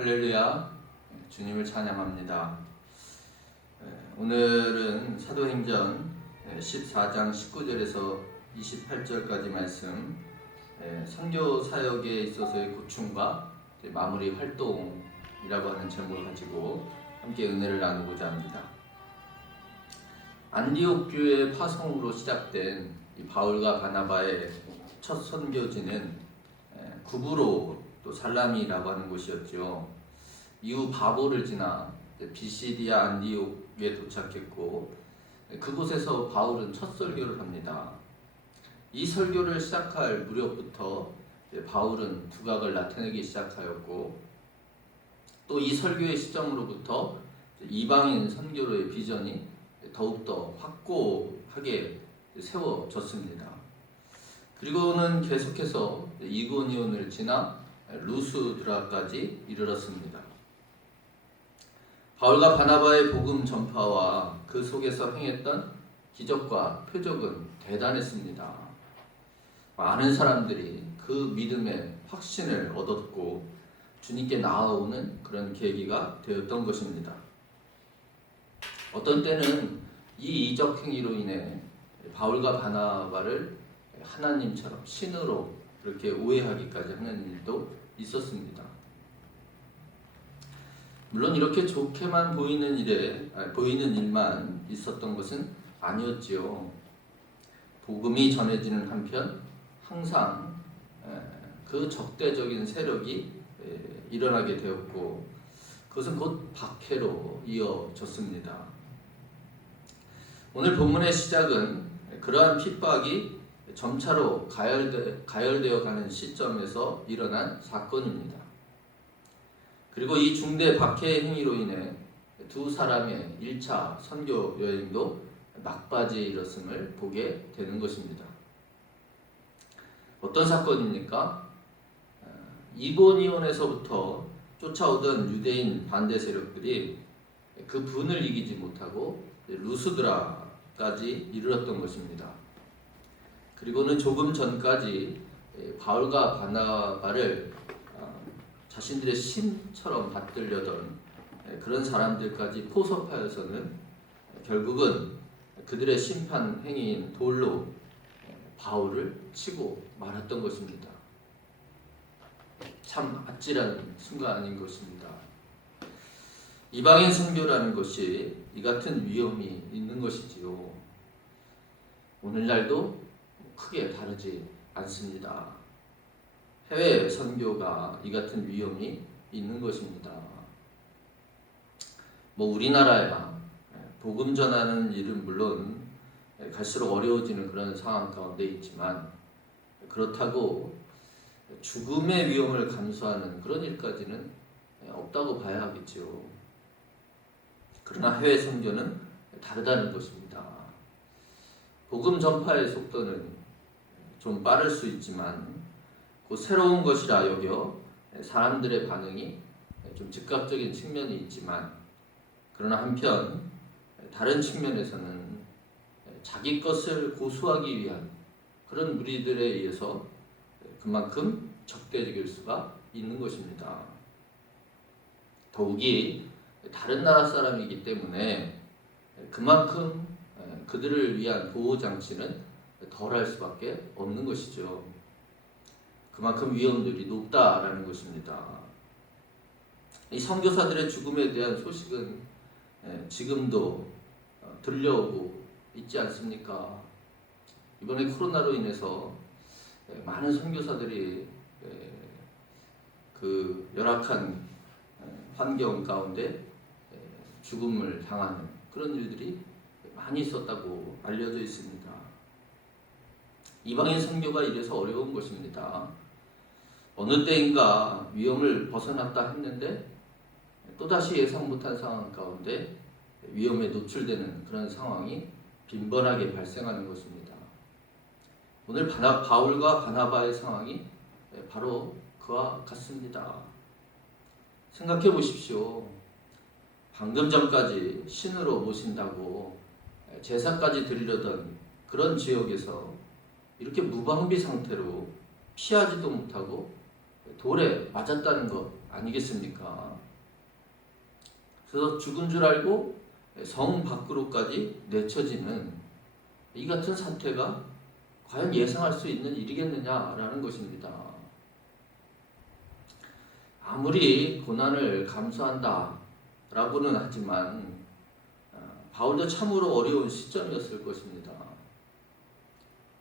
할렐루야, 주님을 찬양합니다. 오늘은 사도행전 14장 19절에서 28절까지 말씀, 선교 사역에 있어서의 고충과 마무리 활동이라고 하는 제목을 가지고 함께 은혜를 나누고자 합니다. 안디옥 교회 파송으로 시작된 이 바울과 바나바의 첫 선교지는 구브로 또 살라미라고 하는 곳이었죠. 이후 바보를 지나 비시디아 안디옥에 도착했고, 그곳에서 바울은 첫 설교를 합니다. 이 설교를 시작할 무렵부터 바울은 두각을 나타내기 시작하였고, 또 이 설교의 시점으로부터 이방인 선교로의 비전이 더욱더 확고하게 세워졌습니다. 그리고는 계속해서 이고니온을 지나 루스드라까지 이르렀습니다. 바울과 바나바의 복음 전파와 그 속에서 행했던 기적과 표적은 대단했습니다. 많은 사람들이 그 믿음의 확신을 얻었고 주님께 나아오는 그런 계기가 되었던 것입니다. 어떤 때는 이 이적 행위로 인해 바울과 바나바를 하나님처럼 신으로 그렇게 오해하기까지 하는 일도 있었습니다. 물론 이렇게 좋게만 보이는 일만 있었던 것은 아니었지요. 복음이 전해지는 한편 항상 그 적대적인 세력이 일어나게 되었고, 그것은 곧 박해로 이어졌습니다. 오늘 본문의 시작은 그러한 핍박이 점차로 가열되어 가는 시점에서 일어난 사건입니다. 그리고 이 중대 박해 행위로 인해 두 사람의 1차 선교 여행도 막바지에 이르렀음을 보게 되는 것입니다. 어떤 사건입니까? 이고니온에서부터 쫓아오던 유대인 반대 세력들이 그 분을 이기지 못하고 루스드라까지 이르렀던 것입니다. 그리고는 조금 전까지 바울과 바나바를 자신들의 신처럼 받들려던 그런 사람들까지 포섭하여서는 결국은 그들의 심판 행위인 돌로 바울을 치고 말았던 것입니다. 참 아찔한 순간인 것입니다. 이방인 선교라는 것이 이 같은 위험이 있는 것이지요. 오늘날도 크게 다르지 않습니다. 해외 선교가 이 같은 위험이 있는 것입니다. 우리나라야 복음 전하는 일은 물론 갈수록 어려워지는 그런 상황 가운데 있지만, 그렇다고 죽음의 위험을 감수하는 그런 일까지는 없다고 봐야 하겠죠. 그러나 해외 선교는 다르다는 것입니다. 복음 전파의 속도는 좀 빠를 수 있지만 곧 새로운 것이라 여겨 사람들의 반응이 좀 즉각적인 측면이 있지만, 그러나 한편 다른 측면에서는 자기 것을 고수하기 위한 그런 무리들에 의해서 그만큼 적대적일 수가 있는 것입니다. 더욱이 다른 나라 사람이기 때문에 그만큼 그들을 위한 보호장치는 덜할 수밖에 없는 것이죠. 그만큼 위험들이 높다라는 것입니다. 이 선교사들의 죽음에 대한 소식은 지금도 들려오고 있지 않습니까? 이번에 코로나로 인해서 많은 선교사들이 그 열악한 환경 가운데 죽음을 당하는 그런 일들이 많이 있었다고 알려져 있습니다. 이방인 선교가 이래서 어려운 것입니다. 어느 때인가 위험을 벗어났다 했는데 또다시 예상 못한 상황 가운데 위험에 노출되는 그런 상황이 빈번하게 발생하는 것입니다. 오늘 바울과 바나바의 상황이 바로 그와 같습니다. 생각해 보십시오. 방금 전까지 신으로 모신다고 제사까지 드리려던 그런 지역에서 이렇게 무방비 상태로 피하지도 못하고 돌에 맞았다는 것 아니겠습니까? 그래서 죽은 줄 알고 성 밖으로까지 내쳐지는 이 같은 사태가 과연 예상할 수 있는 일이겠느냐라는 것입니다. 아무리 고난을 감수한다라고는 하지만 바울도 참으로 어려운 시점이었을 것입니다.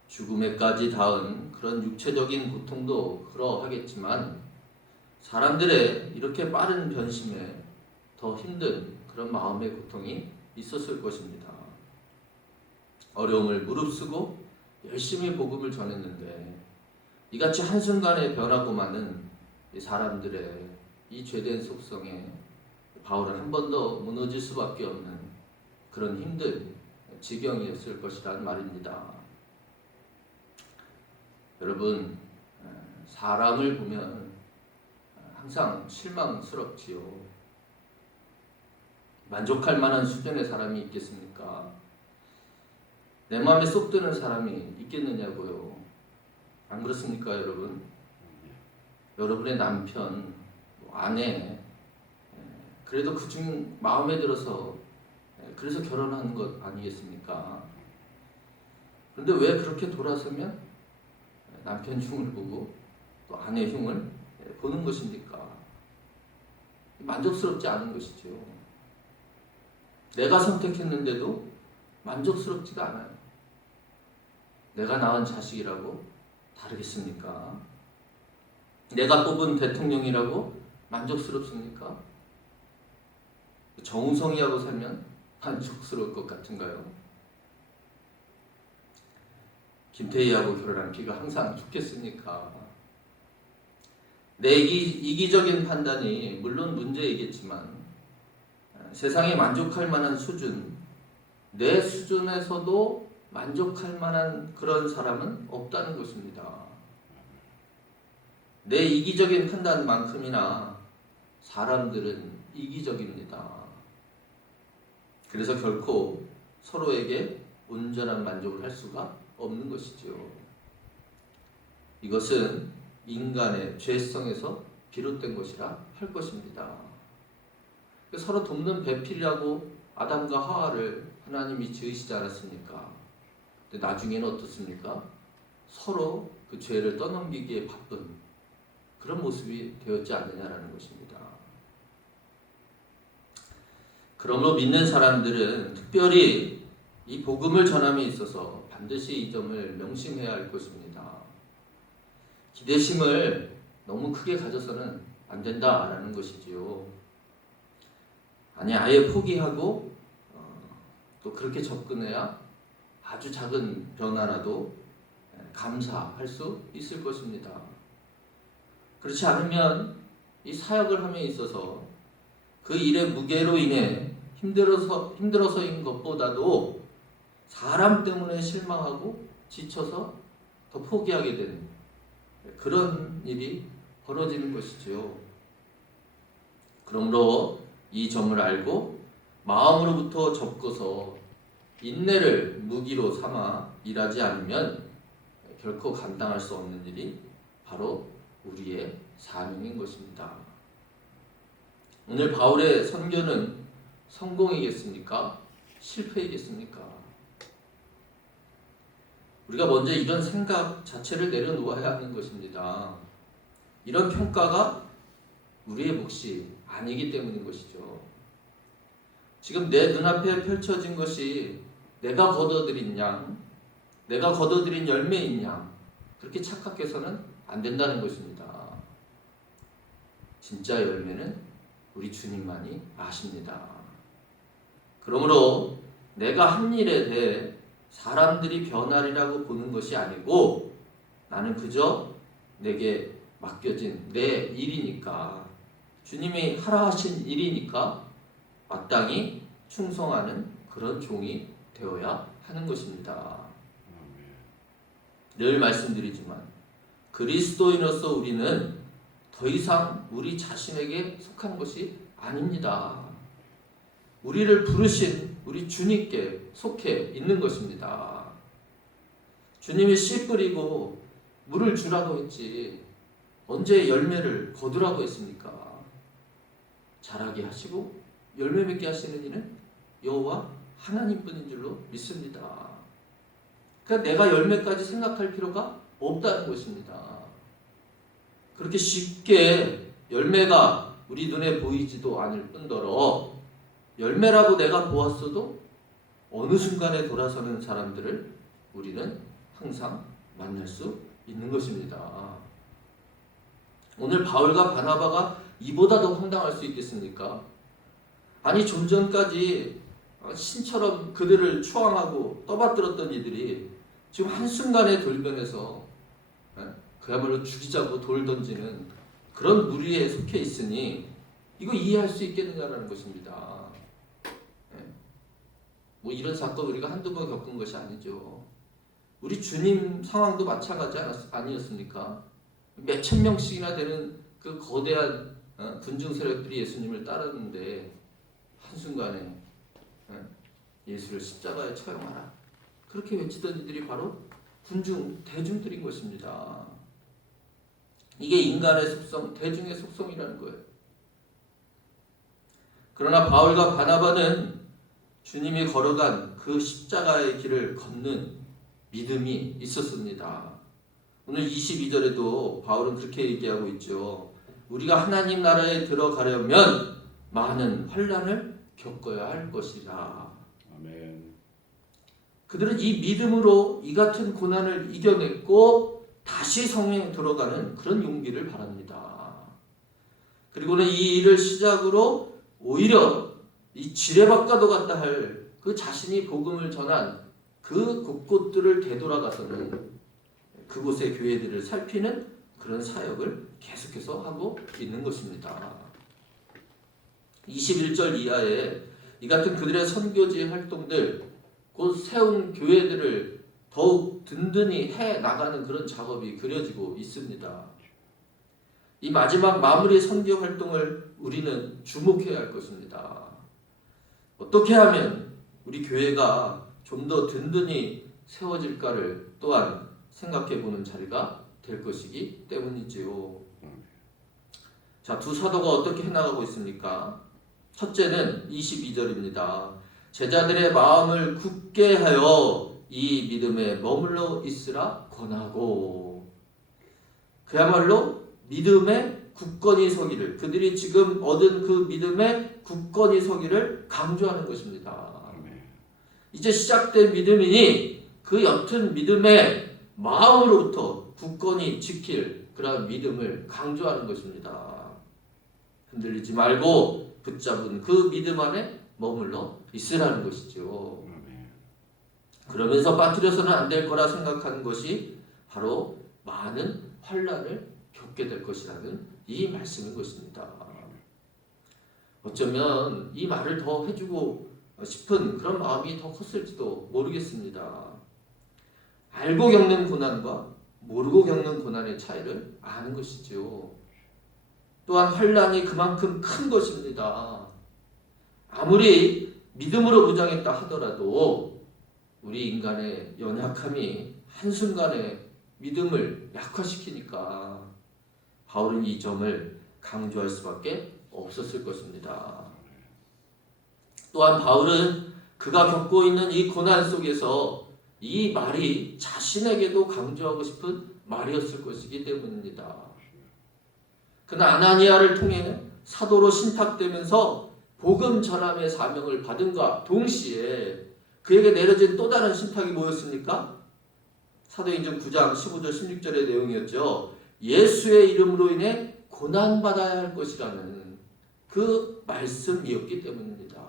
죽음에까지 닿은 그런 육체적인 고통도 그러하겠지만 사람들의 이렇게 빠른 변심에 더 힘든 그런 마음의 고통이 있었을 것입니다. 어려움을 무릅쓰고 열심히 복음을 전했는데 이같이 한순간에 변하고 마는 이 사람들의 이 죄된 속성에 바울은 한 번 더 무너질 수밖에 없는 그런 힘든 지경이었을 것이란 말입니다. 여러분, 사람을 보면 항상 실망스럽지요. 만족할 만한 수준의 사람이 있겠습니까? 내 마음에 쏙 드는 사람이 있겠느냐고요. 안 그렇습니까, 여러분? 여러분의 남편, 아내, 그래도 그중 마음에 들어서 그래서 결혼하는 것 아니겠습니까? 그런데 왜 그렇게 돌아서면 남편 흉을 보고 또 아내 흉을 보는 것입니까? 만족스럽지 않은 것이죠. 내가 선택했는데도 만족스럽지가 않아요. 내가 낳은 자식이라고 다르겠습니까? 내가 뽑은 대통령이라고 만족스럽습니까? 정우성이하고 살면 만족스러울 것 같은가요? 김태희하고 결혼한 비가 항상 좋겠습니까? 내 이기적인 판단이 물론 문제이겠지만 세상에 만족할 만한 수준, 내 수준에서도 만족할 만한 그런 사람은 없다는 것입니다. 내 이기적인 판단만큼이나 사람들은 이기적입니다. 그래서 결코 서로에게 온전한 만족을 할 수가 없는 것이죠. 이것은 인간의 죄성에서 비롯된 것이라 할 것입니다. 서로 돕는 배필이라고 아담과 하와를 하나님이 지으시지 않았습니까? 근데 나중에는 어떻습니까? 서로 그 죄를 떠넘기기에 바쁜 그런 모습이 되었지 않느냐라는 것입니다. 그러므로 믿는 사람들은 특별히 이 복음을 전함에 있어서 반드시 이 점을 명심해야 할 것입니다. 기대심을 너무 크게 가져서는 안 된다라는 것이지요. 아니 아예 포기하고 또 그렇게 접근해야 아주 작은 변화라도 감사할 수 있을 것입니다. 그렇지 않으면 이 사역을 함에 있어서 그 일의 무게로 인해 힘들어서인 것보다도 사람 때문에 실망하고 지쳐서 더 포기하게 되는 그런 일이 벌어지는 것이지요. 그러므로 이 점을 알고 마음으로부터 접고서 인내를 무기로 삼아 일하지 않으면 결코 감당할 수 없는 일이 바로 우리의 사명인 것입니다. 오늘 바울의 선교는 성공이겠습니까? 실패이겠습니까? 우리가 먼저 이런 생각 자체를 내려놓아야 하는 것입니다. 이런 평가가 우리의 몫이 아니기 때문인 것이죠. 지금 내 눈앞에 펼쳐진 것이 내가 거둬들인 양, 내가 거둬들인 열매인 양, 그렇게 착각해서는 안 된다는 것입니다. 진짜 열매는 우리 주님만이 아십니다. 그러므로 내가 한 일에 대해 사람들이 변하리라고 보는 것이 아니고 나는 그저 내게 맡겨진 내 일이니까, 주님이 하라 하신 일이니까 마땅히 충성하는 그런 종이 되어야 하는 것입니다. 늘 말씀드리지만 그리스도인으로서 우리는 더 이상 우리 자신에게 속한 것이 아닙니다. 우리를 부르신 우리 주님께 속해 있는 것입니다. 주님이 씨 뿌리고 물을 주라고 했지 언제 열매를 거두라고 했습니까? 자라게 하시고 열매 맺게 하시는 이는 여호와 하나님뿐인 줄로 믿습니다. 그러니까 내가 열매까지 생각할 필요가 없다는 것입니다. 그렇게 쉽게 열매가 우리 눈에 보이지도 않을 뿐더러 열매라고 내가 보았어도 어느 순간에 돌아서는 사람들을 우리는 항상 만날 수 있는 것입니다. 오늘 바울과 바나바가 이보다 더 황당할 수 있겠습니까? 아니 좀 전까지 신처럼 그들을 추앙하고 떠받들었던 이들이 지금 한순간에 돌변해서 그야말로 죽이자고 돌 던지는 그런 무리에 속해 있으니 이거 이해할 수 있겠느냐라는 것입니다. 뭐 이런 사건 우리가 한두 번 겪은 것이 아니죠. 우리 주님 상황도 마찬가지 아니었습니까? 몇천 명씩이나 되는 그 거대한 군중 세력들이 예수님을 따랐는데 한순간에 예수를 십자가에 처형하라 그렇게 외치던 이들이 바로 대중들인 것입니다. 이게 인간의 속성, 대중의 속성이라는 거예요. 그러나 바울과 바나바는 주님이 걸어간 그 십자가의 길을 걷는 믿음이 있었습니다. 오늘 22절에도 바울은 그렇게 얘기하고 있죠. 우리가 하나님 나라에 들어가려면 많은 환난을 겪어야 할 것이라. 아멘. 그들은 이 믿음으로 이 같은 고난을 이겨냈고 다시 성령에 들어가는 그런 용기를 바랍니다. 그리고는 이 일을 시작으로 오히려 이 지뢰밭과도 같다 할 그 자신이 복음을 전한 그 곳곳들을 되돌아가서는 그곳의 교회들을 살피는 그런 사역을 계속해서 하고 있는 것입니다. 21절 이하에 이 같은 그들의 선교지 활동들, 곧 세운 교회들을 더욱 든든히 해 나가는 그런 작업이 그려지고 있습니다. 이 마지막 마무리 선교 활동을 우리는 주목해야 할 것입니다. 어떻게 하면 우리 교회가 좀 더 든든히 세워질까를 또한 생각해보는 자리가 될 것이기 때문이지요. 자, 두 사도가 어떻게 해나가고 있습니까? 첫째는 22절입니다. 제자들의 마음을 굳게 하여 이 믿음에 머물러 있으라 권하고, 그야말로 믿음에 굳건히 서기를, 그들이 지금 얻은 그 믿음에 굳건히 서기를 강조하는 것입니다. 이제 시작된 믿음이니 그 옅은 믿음의 마음으로부터 굳건히 지킬 그런 믿음을 강조하는 것입니다. 흔들리지 말고 붙잡은 그 믿음 안에 머물러 있으라는 것이죠. 그러면서 빠뜨려서는 안 될 거라 생각하는 것이 바로 많은 환난을 겪게 될 것이라는 이 말씀인 것입니다. 어쩌면 이 말을 더 해주고 싶은 그런 마음이 더 컸을지도 모르겠습니다. 알고 겪는 고난과 모르고 겪는 고난의 차이를 아는 것이죠. 또한 환난이 그만큼 큰 것입니다. 아무리 믿음으로 무장했다 하더라도 우리 인간의 연약함이 한순간에 믿음을 약화시키니까 바울은 이 점을 강조할 수밖에 없었을 것입니다. 또한 바울은 그가 겪고 있는 이 고난 속에서 이 말이 자신에게도 강조하고 싶은 말이었을 것이기 때문입니다. 그는 아나니아를 통해 사도로 신탁되면서 복음 전함의 사명을 받은과 동시에 그에게 내려진 또 다른 신탁이 뭐였습니까? 사도행전 9장 15절 16절의 내용이었죠. 예수의 이름으로 인해 고난받아야 할 것이라는 그 말씀이었기 때문입니다.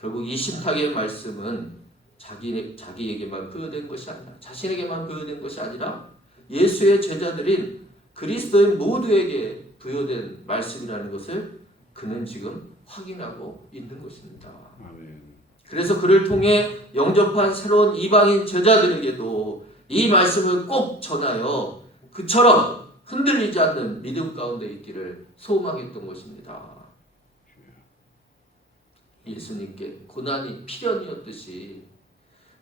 결국 이 신탁의 말씀은 자기에게만 부여된 것이 아니라, 자신에게만 부여된 것이 아니라 예수의 제자들인 그리스도인 모두에게 부여된 말씀이라는 것을 그는 지금 확인하고 있는 것입니다. 아멘. 그래서 그를 통해 영접한 새로운 이방인 제자들에게도 이 말씀을 꼭 전하여 그처럼 흔들리지 않는 믿음 가운데 있기를 소망했던 것입니다. 예수님께 고난이 필연이었듯이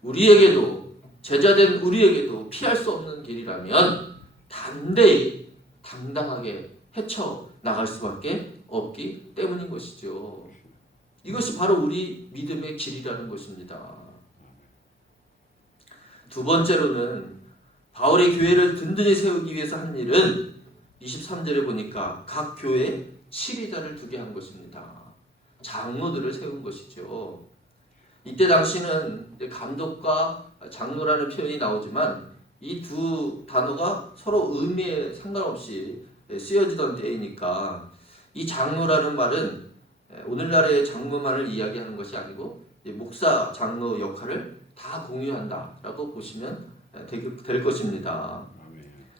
우리에게도, 제자된 우리에게도 피할 수 없는 길이라면 담대히 당당하게 헤쳐나갈 수밖에 없기 때문인 것이죠. 이것이 바로 우리 믿음의 길이라는 것입니다. 두 번째로는 바울의 교회를 든든히 세우기 위해서 한 일은 23절에 보니까 각 교회에 치리자를 두게 한 것입니다. 장로들을 세운 것이죠. 이때 당시는 감독과 장로라는 표현이 나오지만 이 두 단어가 서로 의미에 상관없이 쓰여지던 때이니까 이 장로라는 말은 오늘날의 장로만을 이야기하는 것이 아니고 목사, 장로 역할을 다 공유한다라고 보시면 될 것입니다.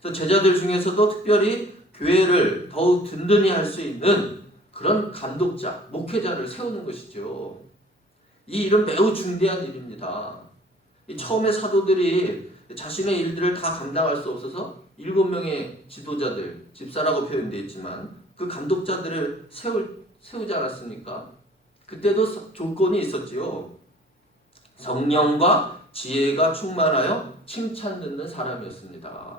그래서 제자들 중에서도 특별히 교회를 더욱 든든히 할 수 있는 그런 감독자, 목회자를 세우는 것이죠. 이 일은 매우 중대한 일입니다. 처음에 사도들이 자신의 일들을 다 감당할 수 없어서 7명의 지도자들, 집사라고 표현되어 있지만 그 감독자들을 세우지 않았습니까? 그때도 조건이 있었지요. 성령과 지혜가 충만하여 칭찬 듣는 사람이었습니다.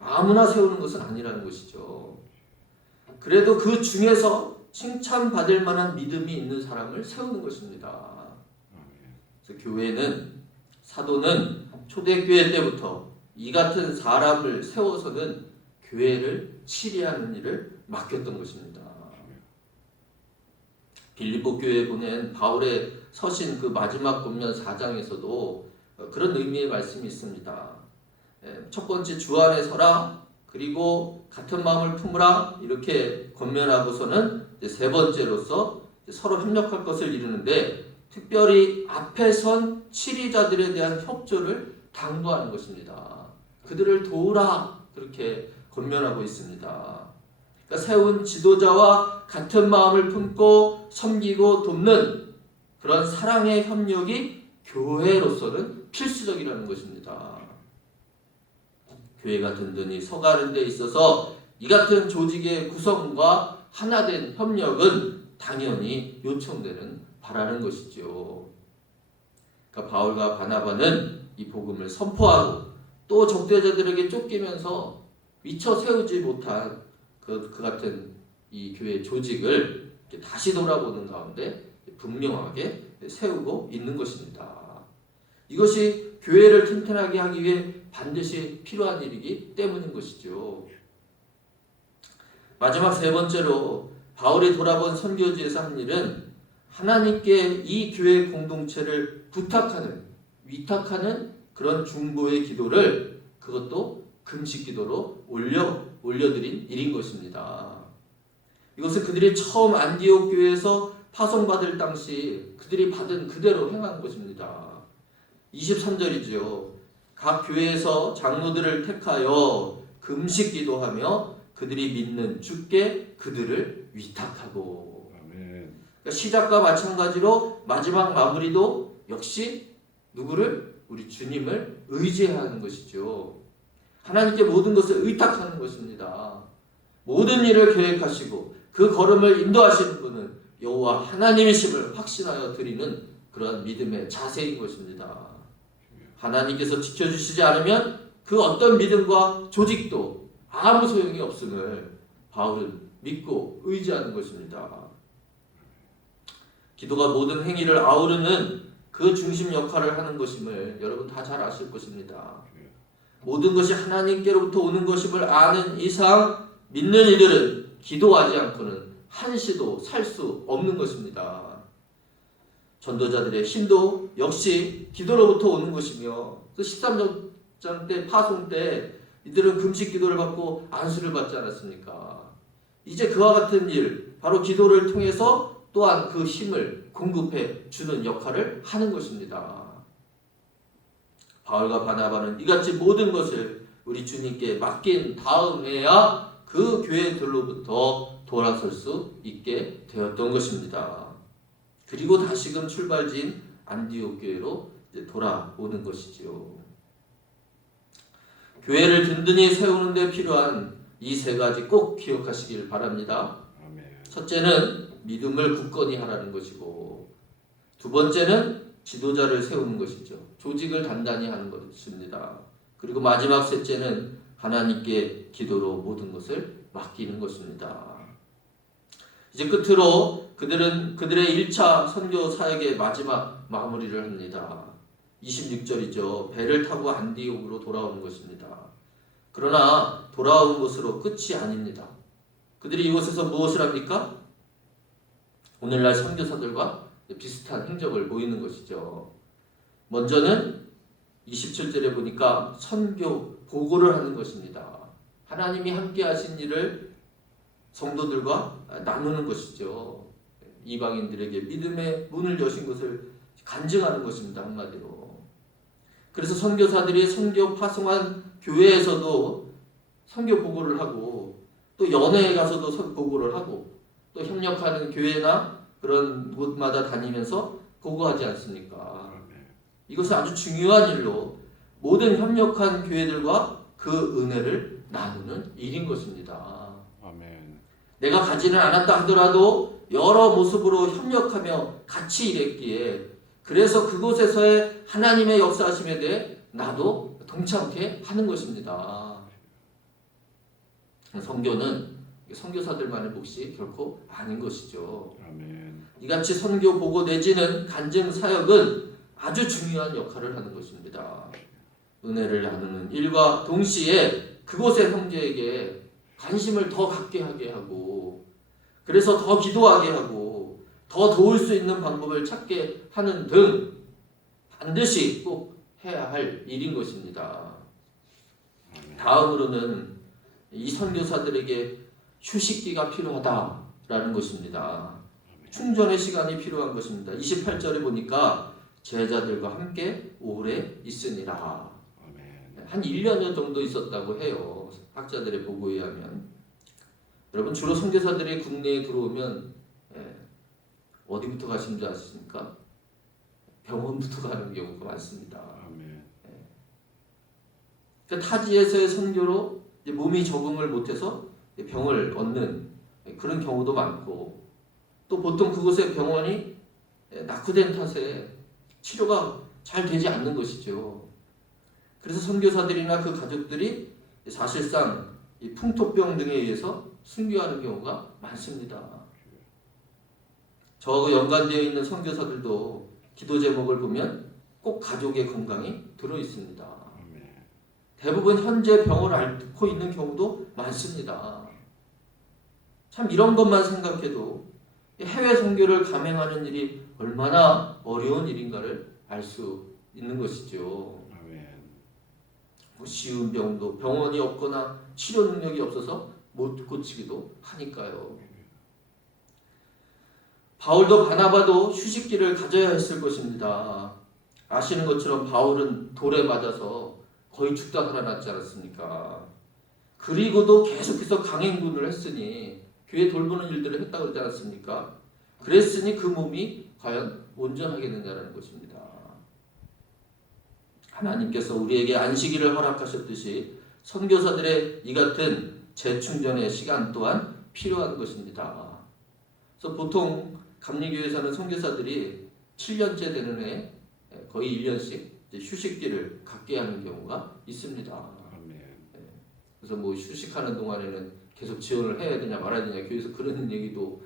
아무나 세우는 것은 아니라는 것이죠. 그래도 그 중에서 칭찬받을 만한 믿음이 있는 사람을 세우는 것입니다. 그래서 교회는, 사도는 초대교회 때부터 이 같은 사람을 세워서는 교회를 치리하는 일을 맡겼던 것입니다. 빌립보 교회에 보낸 바울의 서신 그 마지막 권면 4장에서도 그런 의미의 말씀이 있습니다. 첫 번째 주 안에 서라, 그리고 같은 마음을 품으라, 이렇게 권면하고서는 세 번째로서 서로 협력할 것을 이루는데 특별히 앞에 선 치리자들에 대한 협조를 당부하는 것입니다. 그들을 도우라, 그렇게 권면하고 있습니다. 그러니까 세운 지도자와 같은 마음을 품고 섬기고 돕는 그런 사랑의 협력이 교회로서는 필수적이라는 것입니다. 교회가 든든히 서가는 데 있어서 이 같은 조직의 구성과 하나된 협력은 당연히 요청되는, 바라는 것이죠. 그러니까 바울과 바나바는 이 복음을 선포하고 또 적대자들에게 쫓기면서 미처 세우지 못한 그 같은 이 교회 조직을 다시 돌아보는 가운데 분명하게 세우고 있는 것입니다. 이것이 교회를 튼튼하게 하기 위해 반드시 필요한 일이기 때문인 것이죠. 마지막 세 번째로 바울이 돌아본 선교지에서 한 일은 하나님께 이 교회 공동체를 부탁하는, 위탁하는 그런 중보의 기도를, 그것도 금식 기도로 올려드린 일인 것입니다. 이것은 그들이 처음 안디옥 교회에서 파송받을 당시 그들이 받은 그대로 행한 것입니다. 23절이죠. 각 교회에서 장로들을 택하여 금식 기도하며 그들이 믿는 주께 그들을 위탁하고. 그러니까 시작과 마찬가지로 마지막 마무리도 역시 누구를? 우리 주님을 의지하는 것이죠. 하나님께 모든 것을 의탁하는 것입니다. 모든 일을 계획하시고 그 걸음을 인도하시는 분은 여호와 하나님이심을 확신하여 드리는 그러한 믿음의 자세인 것입니다. 하나님께서 지켜주시지 않으면 그 어떤 믿음과 조직도 아무 소용이 없음을 바울은 믿고 의지하는 것입니다. 기도가 모든 행위를 아우르는 그 중심 역할을 하는 것임을 여러분 다 잘 아실 것입니다. 모든 것이 하나님께로부터 오는 것임을 아는 이상 믿는 이들은 기도하지 않고는 한시도 살 수 없는 것입니다. 전도자들의 힘도 역시 기도로부터 오는 것이며 13장 때 파송 때 이들은 금식 기도를 받고 안수를 받지 않았습니까? 이제 그와 같은 일, 바로 기도를 통해서 또한 그 힘을 공급해 주는 역할을 하는 것입니다. 바울과 바나바는 이같이 모든 것을 우리 주님께 맡긴 다음에야 그 교회들로부터 돌아설 수 있게 되었던 것입니다. 그리고 다시금 출발지인 안디옥 교회로 돌아오는 것이지요. 교회를 든든히 세우는 데 필요한 이 세 가지 꼭 기억하시길 바랍니다. 첫째는 믿음을 굳건히 하라는 것이고, 두 번째는 지도자를 세우는 것이죠. 조직을 단단히 하는 것입니다. 그리고 마지막 셋째는 하나님께 기도로 모든 것을 맡기는 것입니다. 이제 끝으로 그들은 그들의 1차 선교 사역의 마지막 마무리를 합니다. 26절이죠. 배를 타고 안디옥으로 돌아오는 것입니다. 그러나 돌아온 것으로 끝이 아닙니다. 그들이 이곳에서 무엇을 합니까? 오늘날 선교사들과 비슷한 행적을 보이는 것이죠. 먼저는 27절에 보니까 선교 보고를 하는 것입니다. 하나님이 함께 하신 일을 성도들과 나누는 것이죠. 이방인들에게 믿음의 문을 여신 것을 간증하는 것입니다. 한마디로. 그래서 선교사들이 선교 파송한 교회에서도 선교 보고를 하고 또 연회에 가서도 보고를 하고 또 협력하는 교회나 그런 곳마다 다니면서 보고하지 않습니까? 이것은 아주 중요한 일로 모든 협력한 교회들과 그 은혜를 나누는 일인 것입니다. 아멘. 내가 가지는 않았다 하더라도 여러 모습으로 협력하며 같이 일했기에 그래서 그곳에서의 하나님의 역사하심에 대해 나도 동참케 하는 것입니다. 선교는 선교사들만의 몫이 결코 아닌 것이죠. 아멘. 이같이 선교 보고 내지는 간증 사역은 아주 중요한 역할을 하는 것입니다. 은혜를 나누는 일과 동시에 그곳의 형제에게 관심을 더 갖게 하게 하고 그래서 더 기도하게 하고 더 도울 수 있는 방법을 찾게 하는 등 반드시 꼭 해야 할 일인 것입니다. 다음으로는 이 선교사들에게 휴식기가 필요하다라는 것입니다. 충전의 시간이 필요한 것입니다. 28절에 보니까 제자들과 함께 오래 있으니라. 한 1년여 정도 있었다고 해요. 학자들의 보고에 하면. 여러분 주로 선교사들이 국내에 들어오면 어디부터 가시는 줄 아십니까? 병원부터 가는 경우가 많습니다. 그러니까 타지에서의 선교로 몸이 적응을 못해서 병을 얻는 그런 경우도 많고 또 보통 그곳의 병원이 낙후된 탓에 치료가 잘 되지 않는 것이죠. 그래서 선교사들이나 그 가족들이 사실상 이 풍토병 등에 의해서 순교하는 경우가 많습니다. 저하고 연관되어 있는 선교사들도 기도 제목을 보면 꼭 가족의 건강이 들어 있습니다. 대부분 현재 병을 앓고 있는 경우도 많습니다. 참 이런 것만 생각해도 해외 선교를 감행하는 일이 얼마나 어려운 일인가를 알 수 있는 것이죠. 쉬운 병도 병원이 없거나 치료 능력이 없어서 못 고치기도 하니까요. 바울도 바나바도 휴식기를 가져야 했을 것입니다. 아시는 것처럼 바울은 돌에 맞아서 거의 죽다 살아났지 않았습니까? 그리고도 계속해서 강행군을 했으니 교회 돌보는 일들을 했다고 그러지 않았습니까? 그랬으니 그 몸이 과연 온전하겠느냐라는 것입니다. 하나님께서 우리에게 안식일을 허락하셨듯이 선교사들의 이 같은 재충전의 시간 또한 필요한 것입니다. 그래서 보통 감리교회에서는 선교사들이 7년째 되는 해 거의 1년씩 휴식기를 갖게 하는 경우가 있습니다. 그래서 뭐 휴식하는 동안에는 계속 지원을 해야 되냐 말아야 되냐 교회에서 그런 얘기도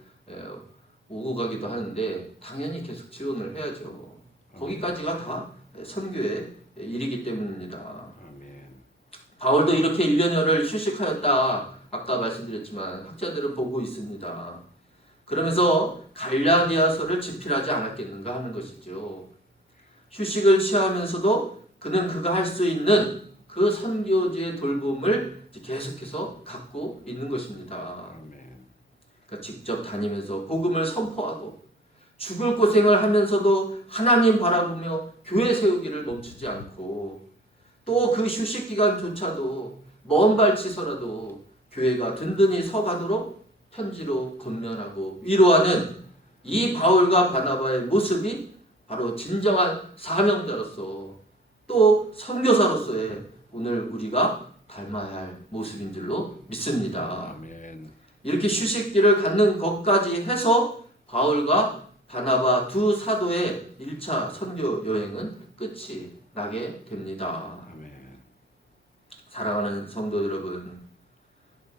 오고 가기도 하는데 당연히 계속 지원을 해야죠. 거기까지가 다 선교의 일이기 때문입니다. 바울도 이렇게 1년여를 휴식하였다. 아까 말씀드렸지만 학자들은 보고 있습니다. 그러면서 갈라디아서를 집필하지 않았겠는가 하는 것이죠. 휴식을 취하면서도 그는 그가 할 수 있는 그 선교지의 돌봄을 계속해서 갖고 있는 것입니다. 그러니까 직접 다니면서 복음을 선포하고 죽을 고생을 하면서도 하나님 바라보며 교회 세우기를 멈추지 않고 또 그 휴식 기간조차도 먼 발치서라도 교회가 든든히 서가도록 편지로 권면하고 위로하는 이 바울과 바나바의 모습이 바로 진정한 사명자로서 또 선교사로서의 오늘 우리가 닮아야 할 모습인 줄로 믿습니다. 아멘. 이렇게 휴식기를 갖는 것까지 해서 바울과 바나바 두 사도의 1차 선교 여행은 끝이 나게 됩니다. 아멘. 사랑하는 성도 여러분,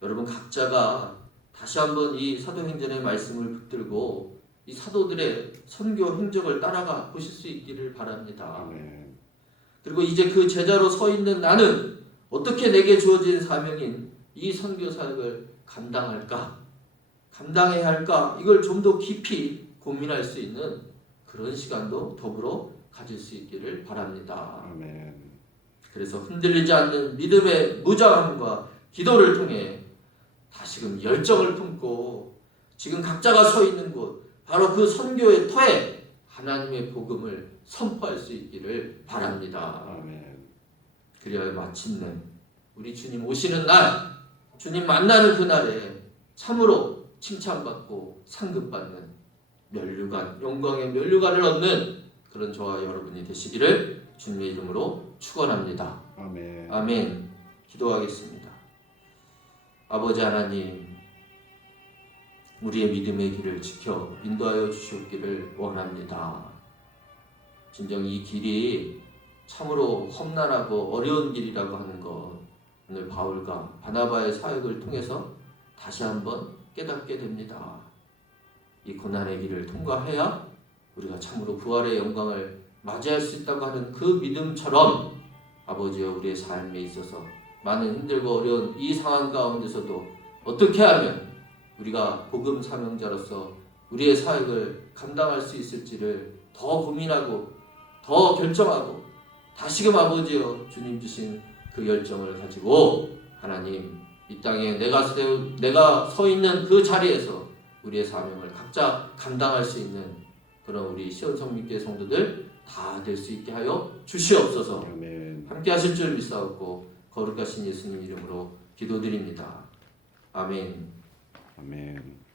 여러분 각자가 다시 한번 이 사도행전의 말씀을 붙들고 이 사도들의 선교 행적을 따라가 보실 수 있기를 바랍니다. 아멘. 그리고 이제 그 제자로 서 있는 나는 어떻게 내게 주어진 사명인 이 선교 사역을 감당할까? 감당해야 할까? 이걸 좀 더 깊이 고민할 수 있는 그런 시간도 더불어 가질 수 있기를 바랍니다. 아멘. 그래서 흔들리지 않는 믿음의 무장함과 기도를 통해 다시금 열정을 품고 지금 각자가 서 있는 곳 바로 그 선교의 터에 하나님의 복음을 선포할 수 있기를 바랍니다. 아멘. 그리하여 마침내 우리 주님 오시는 날, 주님 만나는 그날에 참으로 칭찬받고 상급받는 면류관, 영광의 면류관을 얻는 그런 저와 여러분이 되시기를 주님의 이름으로 축원합니다. 아멘. 아멘. 기도하겠습니다. 아버지 하나님, 우리의 믿음의 길을 지켜 인도하여 주시옵기를 원합니다. 진정 이 길이 참으로 험난하고 어려운 길이라고 하는 것, 오늘 바울과 바나바의 사역을 통해서 다시 한번 깨닫게 됩니다. 이 고난의 길을 통과해야 우리가 참으로 부활의 영광을 맞이할 수 있다고 하는 그 믿음처럼 아버지여 우리의 삶에 있어서 많은 힘들고 어려운 이 상황 가운데서도 어떻게 하면 우리가 복음 사명자로서 우리의 사역을 감당할 수 있을지를 더 고민하고 더 결정하고 다시금 아버지여 주님 주신 그 열정을 가지고 하나님 이 땅에 내가 서 있는 그 자리에서 우리의 사명을 각자 감당할 수 있는 그런 우리 시온성민교회 성도들 다 될 수 있게 하여 주시옵소서. 아멘. 함께 하실 줄 믿사옵고 거룩하신 예수님 이름으로 기도드립니다. 아멘. 아멘.